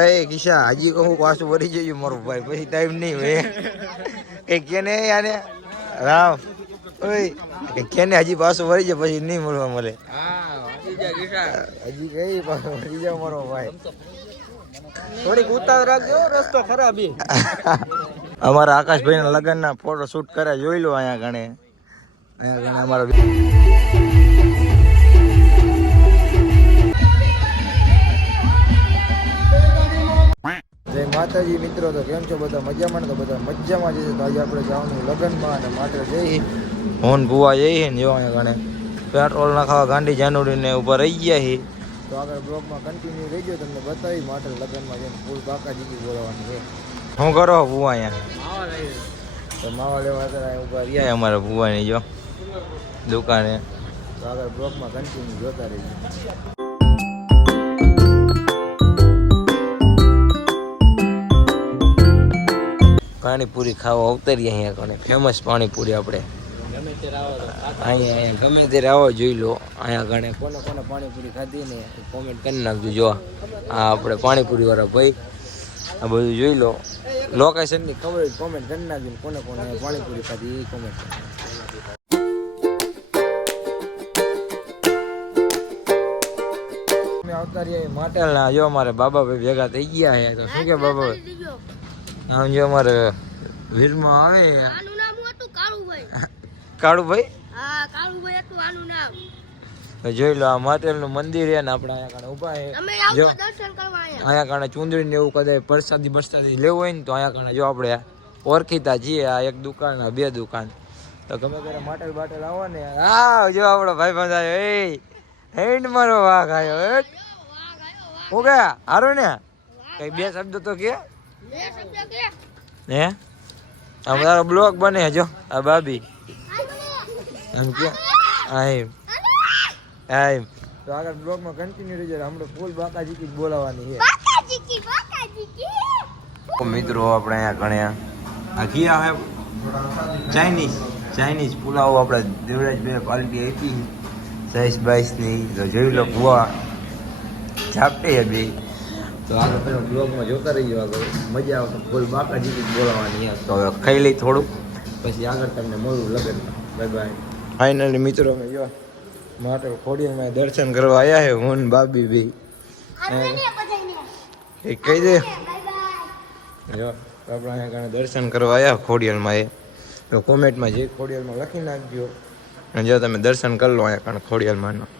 એ કિશા હજી કહું પાછું વળી જઈએ મારો ભાઈ પછી ટાઈમ નહીં હોય કઈ કેને યાને રામ ઓય કેને હજી પાછું વળી જાય પછી નહીં મળવા મળે હજી કઈ પાછું વળી જાવ મારો ભાઈ થોડીક ઉતાવળ રાખજો રસ્તો ખરાબ અમારા આકાશભાઈ ના લગ્ન ના ફોટો શૂટ કરે જોઈ લો અહીંયા ગણે અમારા જય માતાજી મિત્રો. તો કેમ છો બધા? મજામાં? તો બધા મજામાં જશે. તો આજે આપણે જવાનું લગ્નમાં અને માટે જઈ હોન ભુવા જઈએ ને જો અહીંયા ગણે પેટ્રોલ ના ખાવા ગાંડી જાનુડીને ઉપર રહી ગયા છે. તો આગળ બ્લોગમાં કન્ટિન્યુ રહીજો, તમને બતાવી માટે લગ્નમાં જઈને ફૂલ બાકાજી બોલાવવાનું છે. શું કરો ભુવા અહીંયા? તો માવા લેવા અત્યારે ઉભા રહ્યા અમારા ભુવાની જો દુકાને. તો આગળ બ્લોગમાં કન્ટિન્યુ જોતા રહીજો. પાણીપુરી ખાવા ઉતરીએ અહીંયા કોને ફેમસ પાણીપુરી આપણે અહીંયા ગમે ત્યારે આવો જોઈ લો. અહીંયા ગણે કોને કોને પાણીપુરી ખાધી ને કોમેન્ટ કરી નાખજો. જો આ આપણે પાણીપુરી વાળા ભાઈ આ બધું જોઈ લો. લોકેશનની ખબર કોમેન્ટ કરી નાખજો. કોને કોને પાણીપુરી ખાધી એ કોમેન્ટ કરી આવતા રહ્યા માટેલના. જો અમારે બાબાભાઈ ભેગા થઈ ગયા છે. તો શું કે બાબાભાઈ આમ જો અમારે વીરમાં આવે કાળુભાઈ જોઈ લો. આ માટેલનું મંદિર છે ને આપણે અહીંયા કારણે ઉભા છે. જો અહીંયા કારણે ચૂંદડી ને એવું કદાચ પ્રસાદી બરસાદી લેવું હોય ને તો અહીંયા કારણે જો આપણે ઓળખીતા છીએ. આ એક દુકાન આ બે દુકાન. તો ગમે ત્યારે માટેલ બાટેલ આવો ને હા જો આપણો ભાઈ બંધ આવ્યો. એ હેન્ડ મારો વાઘ આવ્યો. હું ગયા હારો ને કઈ બે શબ્દ તો કે હે અમારો બ્લોગ બને જો આ બાબી એમ કે આમ તો આગળ બ્લોગમાં કન્ટિન્યુ રહેજો. હમણાં ફૂલ બાકાજી કી બોલાવવાની છે. મિત્રો આપણે અહીંયા ગણ્યા આ ગયા હે ચાઇનીઝ પુલાવ આપણે દેવરાજભાઈ ક્વોલિટી આપી સાઈઝ બાઈસની. તો જોઈ લો ભુવા ઝાપટે હે બે. તો આગળ પેલો બ્લોગમાં જોતા રહીજો. આગળ મજા આવશે ફૂલ બાકાજી કી બોલાવવાની. તો હવે ખાઈ લઈ થોડુંક પછી આગળ તમને મળું લગન. Bye bye. ફાઇનલી મિત્રો અમે જો માટે ખોડિયામાં દર્શન કરવા આવ્યા છે હું બાબી બી એ કહી દે જો આપણે અહીંયા દર્શન કરવા આવ્યા ખોડિયાલમાં. એ તો કોમેન્ટમાં જે ખોડિયાલમાં લખી નાખજો અને જો તમે દર્શન કરી લો અહીંયા કારણ ખોડિયાલમાં.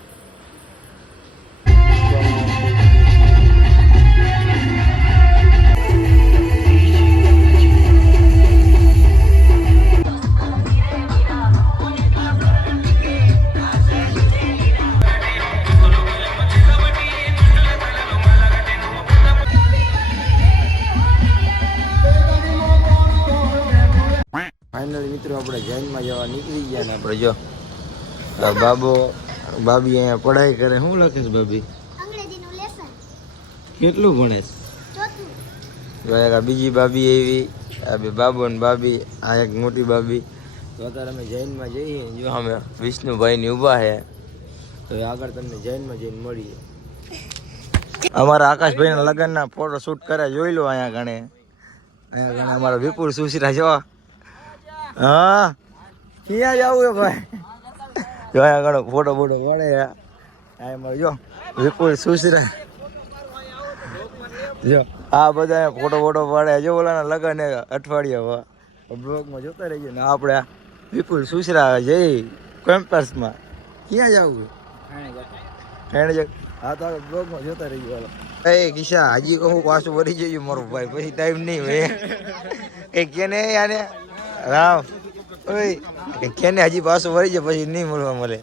ફાઇનલી મિત્રો આપણે જૈનમાં જવા નીકળી ગયા ને આપણે જો બાબી અહીંયા પઢાઈ કરે. શું લખે છે બાબી? કેટલું ભણે છે? આ બીજી બાબી એવી આ બે બાબો ને બાબી આ એક મોટી બાબી. તો અત્યારે અમે જૈનમાં જઈએ. જો અમે વિષ્ણુભાઈની ઊભા છે. તો આગળ તમને જૈનમાં જઈને મળીએ. અમારા આકાશભાઈના લગ્નના ફોટો શૂટ કરે જોઈ લો. અહીંયા ગણે અમારા વિપુલ સુશીરા જો હા ક્યાં જવું હે ભાઈ? જો અહીંયા ઘણો ફોટો બોટો પડે. એમાં જો વિપુલ સુશીરા જો આ બધા ફોટો બોટો પડે. જો ઓલાના લગન અઠવાડિયા બ્લોગમાં જોતા રહીએ ને આપણે વિપુલ સુશીરા જઈ કેમ્પસમાં. ક્યાં જવું? હા તો બ્લોગમાં જોતા રહીએ. એ કિશા હજી કહું પાછું વળી જઈએ મારો ભાઈ પછી ટાઈમ નહીં હોય કઈ કેને યાને રામ ઓય કેને હજી પાછું વળી જાય પછી નહીં મળવા મળે.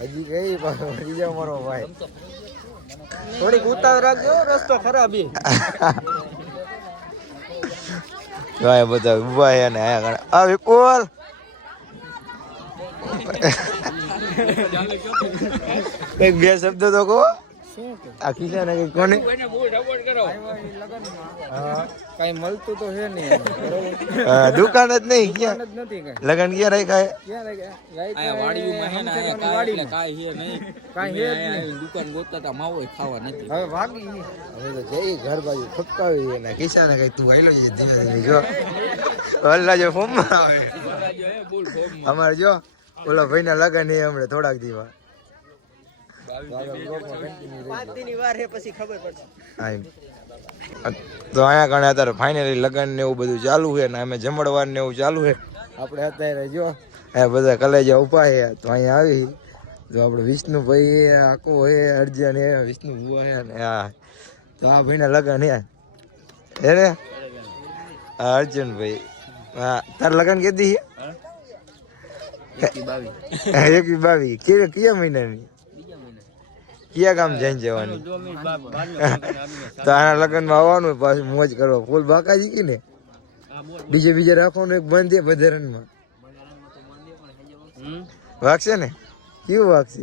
હજી કઈ પાછું વળી જાવ મારો ભાઈ. થોડીક ઉતાવળ રાખજો રસ્તો ખરાબ બધા ઉભા છે ને આ વિપુલ કઈક બે શબ્દ તો કહો. શું કે આ કિશન ને કઈ કોને હા કઈ મળતું તો છે નહીં બરોબર દુકાન જ નહીં ક્યાં જ નથી કઈ લગન ક્યાં રાખ્યા હે? ક્યાં વાડીમાં કાંઈ હે જ નહીં દુકાન ગોતતા તા માવો ખાવા નથી. હવે ભાગી હવે તો જઈ ઘર બાજુ ખપકાવી ને કિસાને કઈ તું આયલો છે ધીમે ધીમે જો અલ્લા જો ફોર્મ માં આવે અમારે જો ઓલા ભાઈ ના લગન એ હમણે થોડાક દીવા 5 દિનની વાર છે પછી ખબર પડશે. તો અહીંયા કણે અત્યારે ફાઇનલી લગન ને એવું બધું ચાલુ છે ને અમે જમણવાર ને એવું ચાલુ છે. આપણે અત્યારે જો આ બધા કલેજા ઉભા છે તો અહીંયા આવી તો આપણે વિષ્ણુભાઈ આખો હે અર્જન હે વિષ્ણુ ભુવા હે ને આ તો આ ભાઈના લગન હે ને આ અર્જુનભાઈ હા તાર લગન કેદી છે 21-22 કયા મહિનાની કયા ગામ જઈને જવાની તો આના લગ્નમાં આવવાનું પાછું મોજ કરવા ફૂલ બાકાજી કી ને ડીજે બીજે રાખવાનું એક બંધ છે બધારનમાં વાગશે ને કેવું વાગશે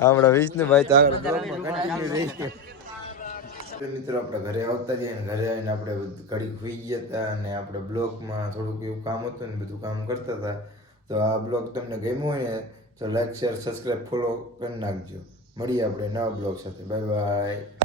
આપણા વિષ્ણુભાઈ તો આગળ કન્ટિન્યુ રહી મિત્રો આપણે ઘરે આવતા જઈએ ને ઘરે આવીને આપણે ઘડી ખોઈ ગયા હતા અને આપણે બ્લોગમાં થોડુંક એવું કામ હતું ને બધું કામ કરતા હતા. તો આ બ્લોગ તમને ગમ્યો હોય ને તો લાઈક શેર સબસ્ક્રાઈબ ફોલો કરી નાખજો. મળીએ આપણે નવા બ્લોગ સાથે. Bye bye.